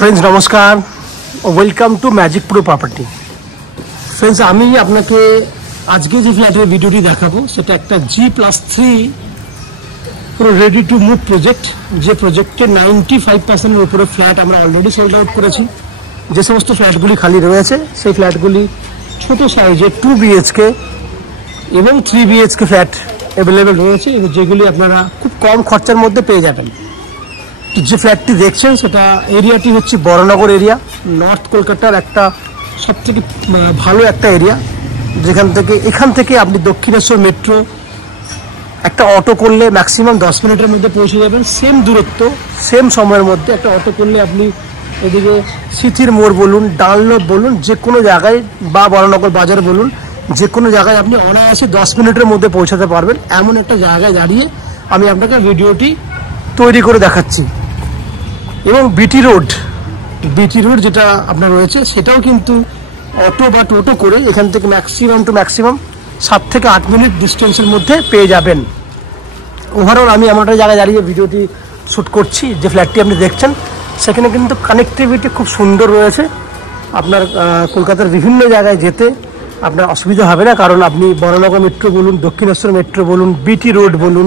Friends नमस्कार welcome to magic pro property. Friends আমি আপনাকে আজকে যে ফ্ল্যাটের ভিডিওটি দেখাবো সেটা একটা G+3 পুরো রেডি টু মুভ প্রজেক্ট। যে প্রজেক্টে 95% এর উপরে ফ্ল্যাট আমরা অলরেডি সোল্ড আউট করেছি। যে সমস্ত ফ্ল্যাটগুলি খালি রয়েছে সেই ফ্ল্যাটগুলি ছোট সাইজের 2 BHK এবং 3 BHK ফ্ল্যাট अवेलेबल রয়েছে এবং যেগুলি আপনারা খুব কম খরচার মধ্যে পেয়ে যাবেন। যে ফ্ল্যাটটি দেখছেন সেটা এরিয়াটি হচ্ছে বড়নগর এরিয়া, নর্থ কলকাতার একটা সবথেকে ভালো একটা এরিয়া, এখান থেকে আপনি দক্ষিণেশ্বর মেট্রো একটা অটো করলে ম্যাক্সিমাম 10 মিনিটের মধ্যে পৌঁছে যাবেন। সেম দূরত্ব সেম সময়ের মধ্যে একটা অটো করলে আপনি এদিকে সিথির মোড় বলুন, ডানলপ বলুন, যে কোনো জায়গায় বা বড়নগর বাজার বলুন, যে কোনো জায়গায় আপনি অনায়াসে 10 মিনিটের মধ্যে পৌঁছাতে পারবেন। এমন একটা জায়গায় দাঁড়িয়ে আমি আপনাকে ভিডিওটি তৈরি করে দেখাচ্ছি। এবং বিটি রোড যেটা আপনার রয়েছে সেটাও কিন্তু অটো বা টোটো করে এখান থেকে ম্যাক্সিমাম 7 থেকে 8 মিনিট ডিস্টেন্সের মধ্যে পেয়ে যাবেন। ওভারঅল আমি এমন একটা জায়গায় দাঁড়িয়ে ভিডিওটি শ্যুট করছি। যে ফ্ল্যাটটি আপনি দেখছেন সেখানে কিন্তু কানেক্টিভিটি খুব সুন্দর রয়েছে। আপনার কলকাতার বিভিন্ন জায়গায় যেতে আপনার অসুবিধা হবে না, কারণ আপনি বড়নগর মেট্রো বলুন, দক্ষিণেশ্বর মেট্রো বলুন, বিটি রোড বলুন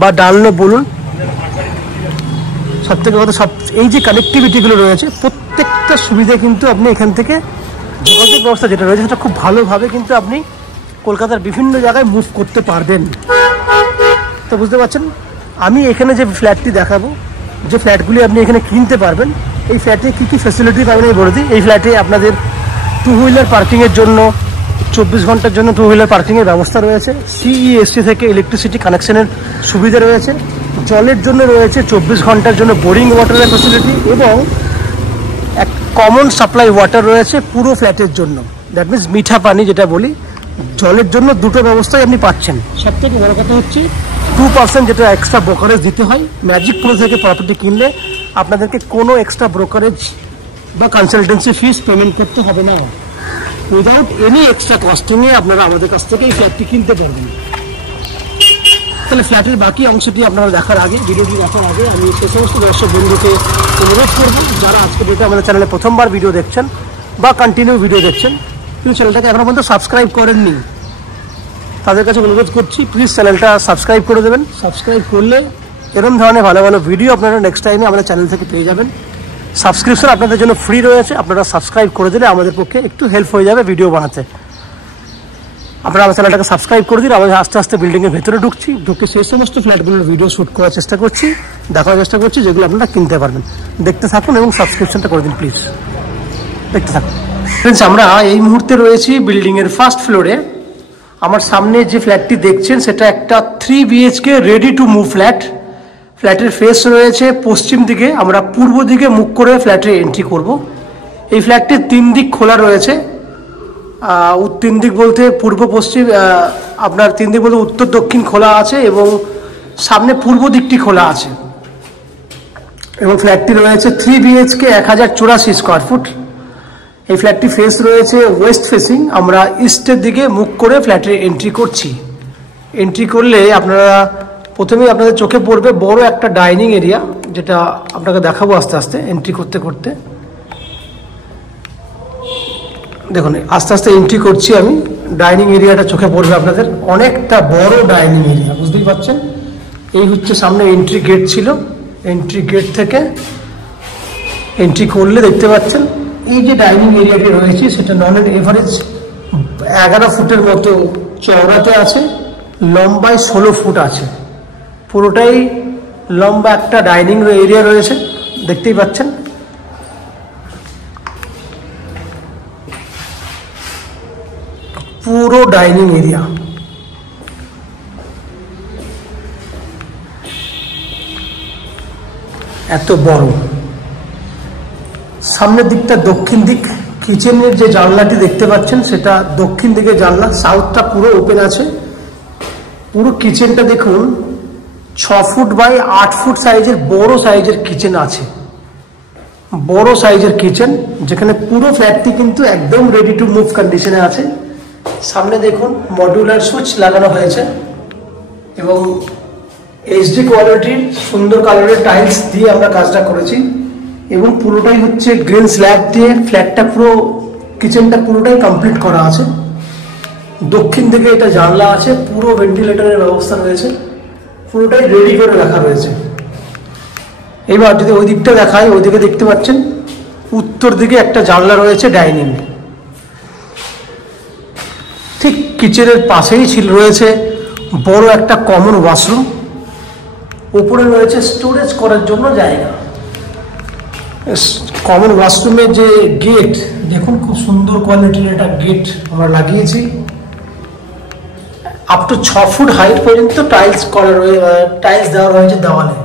বা ডানলপ বলুন, সব থেকে কথা এই যে কানেক্টিভিটিগুলো রয়েছে প্রত্যেকটা সুবিধা কিন্তু আপনি এখান থেকে যোগাযোগ ব্যবস্থা যেটা রয়েছে সেটা খুব ভালোভাবে কিন্তু আপনি কলকাতার বিভিন্ন জায়গায় মুভ করতে পারবেন। তো বুঝতে পারছেন, আমি এখানে যে ফ্ল্যাটটি দেখাবো, যে ফ্ল্যাটগুলি আপনি এখানে কিনতে পারবেন, এই ফ্ল্যাটে কী কী ফ্যাসিলিটি পাবেন আমি বলে দিই। এই ফ্ল্যাটে আপনাদের 2 হুইলার পার্কিংয়ের জন্য 24 ঘন্টার জন্য 2 হুইলার পার্কিংয়ের ব্যবস্থা রয়েছে। CESC থেকে ইলেকট্রিসিটি কানেকশনের সুবিধা রয়েছে। জলের জন্য রয়েছে 24 ঘন্টার জন্য বোরিং ওয়াটারের ফ্যাসিলিটি এবং এক কমন সাপ্লাই ওয়াটার রয়েছে পুরো ফ্ল্যাটের জন্য। দ্যাট মিনস মিঠা পানি যেটা বলি, জলের জন্য দুটো ব্যবস্থাই আপনি পাচ্ছেন। সব থেকে বড় কথা হচ্ছে 2% যেটা এক্সট্রা ব্রোকারেজ দিতে হয় ম্যাজিক প্রো থেকে প্রপার্টি কিনলে, আপনাদেরকে কোনো এক্সট্রা ব্রোকারেজ বা কনসালটেন্সি ফিস পেমেন্ট করতে হবে না। উইদাউট এনি এক্সট্রা কস্টিংয়ে আপনারা আমাদের কাছ থেকে এই ফ্ল্যাটটি কিনতে পারবেন। তাহলে ফ্ল্যাটের বাকি অংশটি আপনারা দেখার আগে, ভিডিওটি দেখার আগে আমি সে সমস্ত দর্শক বন্ধুকে অনুরোধ করব যারা আজকে ডেটে আমাদের চ্যানেলে প্রথমবার ভিডিও দেখছেন বা কন্টিনিউ ভিডিও দেখছেন, কিন্তু চ্যানেলটাকে এখনও পর্যন্ত সাবস্ক্রাইব করেননি, তাদের কাছে অনুরোধ করছি প্লিজ চ্যানেলটা সাবস্ক্রাইব করে দেবেন। সাবস্ক্রাইব করলে এরকম ধরনের ভালো ভালো ভিডিও আপনারা নেক্সট টাইমে আমাদের চ্যানেল থেকে পেয়ে যাবেন। সাবস্ক্রিপশন আপনাদের জন্য ফ্রি রয়েছে, আপনারা সাবস্ক্রাইব করে দিলে আমাদের পক্ষে একটু হেল্প হয়ে যাবে ভিডিও বানাতে। আপনারা আমার চ্যানেলটাকে সাবস্ক্রাইব করে দিন। আমরা আস্তে আস্তে বিল্ডিংয়ের ভেতরে ঢুকে সেই সমস্ত ফ্ল্যাটগুলোর ভিডিও শ্যুট করার চেষ্টা করছি, দেখার চেষ্টা করছি যেগুলো আপনারা কিনতে পারবেন। দেখতে থাকুন এবং সাবস্ক্রিপশনটা করে দিন প্লিজ, দেখতে থাকুন। ফ্রেন্ডস, আমরা এই মুহূর্তে রয়েছি বিল্ডিংয়ের ফার্স্ট ফ্লোরে। আমার সামনে যে ফ্ল্যাটটি দেখছেন সেটা একটা 3 BHK ready to move flat. ফ্ল্যাটের ফেস রয়েছে পশ্চিম দিকে, আমরা পূর্ব দিকে মুখ করে ফ্ল্যাটে এন্ট্রি করব। এই ফ্ল্যাটটির 3 দিক খোলা রয়েছে। 3 দিক বলতে পূর্ব পশ্চিম, আপনার 3 দিক বলতে উত্তর দক্ষিণ খোলা আছে এবং সামনে পূর্ব দিকটি খোলা আছে। এবং ফ্ল্যাটটি রয়েছে 3 BHK 1084 স্কোয়ার ফুট। এই ফ্ল্যাটটি ফেস রয়েছে ওয়েস্ট ফেসিং। আমরা ইস্টের দিকে মুখ করে ফ্ল্যাটে এন্ট্রি করছি। এন্ট্রি করলে আপনারা প্রথমেই আপনাদের চোখে পড়বে বড় একটা ডাইনিং এরিয়া, যেটা আপনাকে দেখাবো আস্তে আস্তে এন্ট্রি করতে করতে। দেখুন আস্তে আস্তে এন্ট্রি করছি আমি, ডাইনিং এরিয়াটা চোখে পড়বে আপনাদের, অনেকটা বড় ডাইনিং এরিয়া, বুঝতেই পারছেন। এই হচ্ছে সামনে এন্ট্রি গেট ছিল। এন্ট্রি গেট থেকে এন্ট্রি করলে দেখতে পাচ্ছেন এই যে ডাইনিং এরিয়াটি রয়েছে সেটা নন এভারেজ 11 ফুটের মতো চওড়াতে আছে, লম্বায় 16 ফুট আছে। পুরোটাই লম্বা একটা ডাইনিং এরিয়া রয়েছে, দেখতেই পাচ্ছেন। পুরো ডাইনিং এরিয়া এত বড়। সামনের দিকটা দক্ষিণ দিক, কিচেনের যে জানলাটি দেখতে পাচ্ছেন সেটা দক্ষিণ দিকে জানলা, সাউথটা পুরো ওপেন আছে। পুরো কিচেনটা দেখুন 6 ফুট বাই 8 ফুট সাইজের বড় সাইজের কিচেন আছে, বড় সাইজের কিচেন, যেখানে পুরো ফ্ল্যাটটি কিন্তু একদম রেডি টু মুভ কন্ডিশনে আছে। সামনে দেখুন মডিউলার সুইচ লাগানো হয়েছে এবং HD কোয়ালিটির সুন্দর কালারের টাইলস দিয়ে আমরা কাজটা করেছি। এবং পুরোটাই হচ্ছে গ্রিন স্ল্যাব দিয়ে ফ্ল্যাটটা পুরো কিচেনটা পুরোটাই কমপ্লিট করা আছে। দক্ষিণ দিকে এটা জানলা আছে, পুরো ভেন্টিলেটরের ব্যবস্থা রয়েছে, পুরোটাই রেডি করে রাখা রয়েছে। এবার যদি ওই দিকটা দেখায়, ওইদিকে দেখতে পাচ্ছেন উত্তর দিকে একটা জানলা রয়েছে ডাইনিং। ঠিক কিচেনের পাশেই রয়েছে বড় একটা কমন ওয়াশরুম, উপরে রয়েছে স্টোরেজ করার জন্য জায়গা। কমন ওয়াশরুমের যে গেট দেখুন, খুব সুন্দর কোয়ালিটির একটা গেট আমরা লাগিয়েছি। আপ টু 6 ফুট হাইট পর্যন্ত টাইলস করা রয়েছে, টাইলস দেওয়া রয়েছে দেওয়ালে,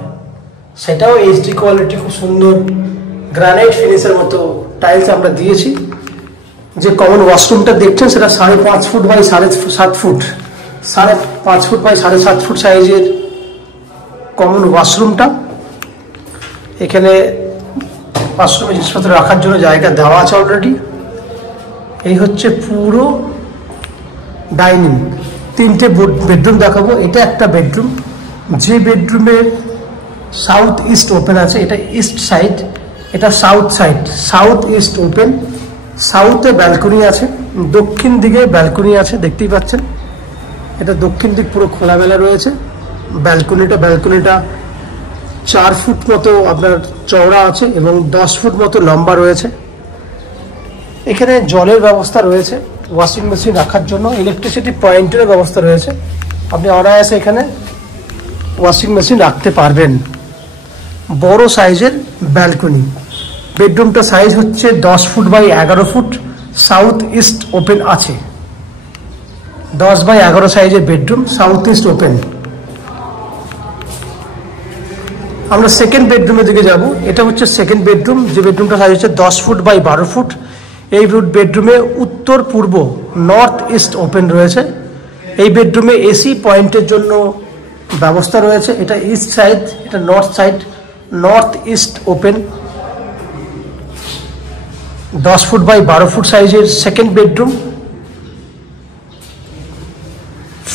সেটাও এইচডি কোয়ালিটি, খুব সুন্দর গ্রানাইট ফিনিশের মতো টাইলস আমরা দিয়েছি। যে কমন ওয়াশরুমটা দেখছেন সেটা 5.5 foot by 7.5 foot, 5.5 foot by 7.5 foot সাইজের কমন ওয়াশরুমটা। এখানে ওয়াশরুমে জিনিসপত্র রাখার জন্য জায়গা দেওয়া আছে অলরেডি। এই হচ্ছে পুরো ডাইনিং। 3টে বেডরুম দেখাবো। এটা একটা বেডরুম, যে বেডরুমের সাউথ ইস্ট ওপেন আছে, এটা ইস্ট সাইড, এটা south side, south east open. সাউথে ব্যালকনি আছে, দক্ষিণ দিকে ব্যালকনি আছে, দেখতেই পাচ্ছেন। এটা দক্ষিণ দিক পুরো খোলামেলা রয়েছে। ব্যালকনিটা 4 ফুট মতো আপনার চওড়া আছে এবং 10 ফুট মতো লম্বা রয়েছে। এখানে জলের ব্যবস্থা রয়েছে, ওয়াশিং মেশিন রাখার জন্য, ইলেকট্রিসিটি পয়েন্টের ব্যবস্থা রয়েছে। আপনি অনায়াসে এখানে ওয়াশিং মেশিন রাখতে পারবেন। বড় সাইজের ব্যালকনি। বেডরুমটা সাইজ হচ্ছে 10 foot by 11 foot, south east open আছে। 10 বাই 11 সাইজের বেডরুম, সাউথ ইস্ট ওপেন। আমরা সেকেন্ড বেডরুমের দিকে যাব। এটা হচ্ছে সেকেন্ড বেডরুম, যে বেডরুমটা সাইজ হচ্ছে 10 ফুট বাই 12 ফুট। এই বেডরুমে উত্তর পূর্ব, নর্থ ইস্ট ওপেন রয়েছে। এই বেডরুমে এসি পয়েন্টের জন্য ব্যবস্থা রয়েছে। এটা ইস্ট সাইড, এটা north side, north east open. 10 foot by 12 foot সাইজের সেকেন্ড বেডরুম।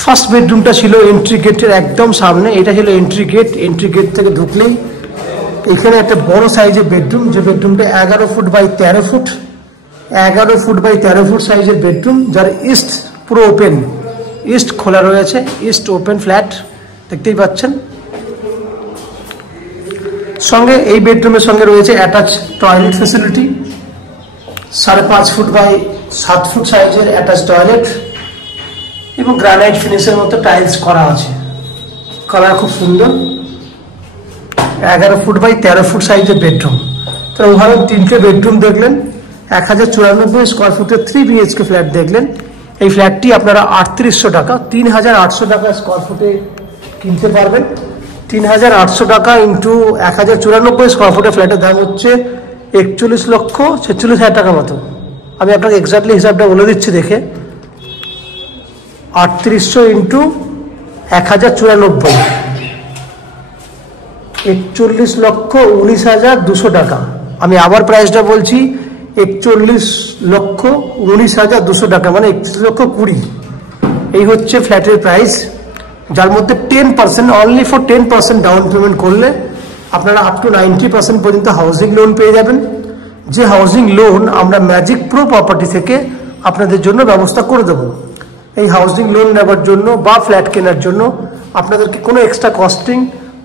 ফার্স্ট বেডরুমটা ছিল এন্ট্রি গেটের একদম সামনে, এটা ছিল এন্ট্রি গেট। এন্ট্রি গেট থেকে ঢুকলেই এখানে একটা বড় সাইজের বেডরুম, যে বেডরুমটা 11 foot by 13 foot, 11 foot by 13 foot সাইজের বেডরুম, যার ইস্ট পুরো ওপেন, ইস্ট খোলা রয়েছে, ইস্ট ওপেন ফ্ল্যাট, দেখতেই পাচ্ছেন। সঙ্গে এই বেডরুমের সঙ্গে রয়েছে attach toilet facility, 5.5 foot by 7 foot সাইজের অ্যাটাচ টয়লেট এবং গ্রানাইট ফিনিশের মতো টাইলস করা আছে। কালার খুব সুন্দর। 11 ফুট বাই 13 ফুট সাইজের বেডরুম। তো ওভারঅল 3টে বেডরুম দেখলেন, 1094 স্কোয়ার ফুটের 3 BHK ফ্ল্যাট দেখলেন। এই ফ্ল্যাটটি আপনারা 3800 টাকা, 3800 টাকা স্কোয়ার ফুটে কিনতে পারবেন। 3800 টাকা ইন্টু 1094 স্কোয়ার ফুটের ফ্ল্যাটের দাম হচ্ছে 41,46,000 টাকা মতো। আমি আপনাকে এক্স্যাক্টলি হিসাবটা বলে দিচ্ছি দেখে। 3800 ইন্টু 1094, 41,19,200 টাকা। আমি আবার প্রাইসটা বলছি, 41,19,200 টাকা, মানে 31,20,000। এই হচ্ছে ফ্ল্যাটের প্রাইস, যার মধ্যে 10%, অনলি ফর 10% ডাউন পেমেন্ট করলে আপনারা আপ টু 90% পর্যন্ত হাউজিং লোন পেয়ে যাবেন। যে হাউজিং লোন আমরা ম্যাজিক প্রো প্রপার্টি থেকে আপনাদের জন্য ব্যবস্থা করে দেব। এই হাউজিং লোন নেওয়ার জন্য বা ফ্ল্যাট কেনার জন্য আপনাদেরকে কোনো এক্সট্রা কস্টিং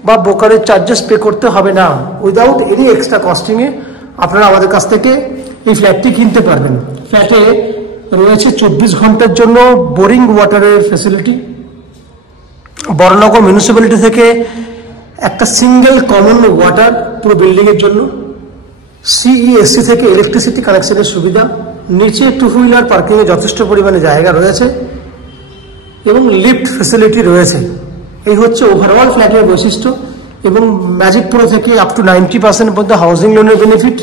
বা ব্রোকারেজ চার্জেস পে করতে হবে না। উইদাউট এনি এক্সট্রা কস্টিংয়ে আপনারা আমাদের কাছ থেকে এই ফ্ল্যাটটি কিনতে পারবেন। ফ্ল্যাটে রয়েছে 24 ঘন্টার জন্য বোরিং ওয়াটারের ফ্যাসিলিটি। বড়নগর মিউনিসিপ্যালিটি থেকে একটা সিঙ্গেল কমন ওয়াটার পুরো বিল্ডিংয়ের জন্য। সিইএসসি থেকে ইলেকট্রিসিটি কানেকশনের সুবিধা। নিচে 2 হুইলার পার্কিংয়ে যথেষ্ট পরিমাণে জায়গা রয়েছে এবং লিফট ফ্যাসিলিটি রয়েছে। এই হচ্ছে ওভারঅল ফ্ল্যাটের বৈশিষ্ট্য। এবং ম্যাজিক প্রো থেকে আপ টু 90% পর্যন্ত হাউজিং লোনের বেনিফিট।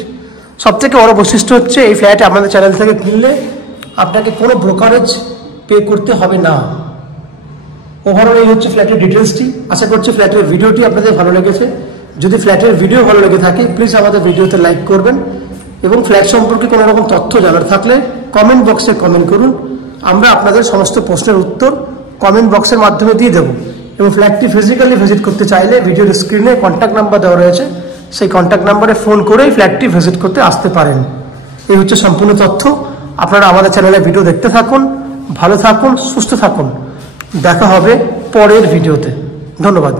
সবথেকে বড় বৈশিষ্ট্য হচ্ছে এই ফ্ল্যাট আমাদের চ্যানেল থেকে কিনলে আপনাকে কোনো ব্রোকারেজ পে করতে হবে না। ওভারঅল এই হচ্ছে ফ্ল্যাটের ডিটেলসটি। আশা করছি ফ্ল্যাটের ভিডিওটি আপনাদের ভালো লেগেছে। যদি ফ্ল্যাটের ভিডিও ভালো লেগে থাকে প্লিজ আমাদের ভিডিওতে লাইক করবেন এবং ফ্ল্যাট সম্পর্কে কোনো রকম তথ্য জানার থাকলে কমেন্ট বক্সে কমেন্ট করুন। আমরা আপনাদের সমস্ত প্রশ্নের উত্তর কমেন্ট বক্সের মাধ্যমে দিয়ে দেবো। এবং ফ্ল্যাটটি ফিজিক্যালি ভিজিট করতে চাইলে ভিডিওর স্ক্রিনে কন্ট্যাক্ট নাম্বার দেওয়া রয়েছে, সেই কন্ট্যাক্ট নাম্বারে ফোন করেই ফ্ল্যাটটি ভিজিট করতে আসতে পারেন। এই হচ্ছে সম্পূর্ণ তথ্য। আপনারা আমাদের চ্যানেলে ভিডিও দেখতে থাকুন, ভালো থাকুন, সুস্থ থাকুন। দেখা হবে পরের ভিডিওতে। ধন্যবাদ।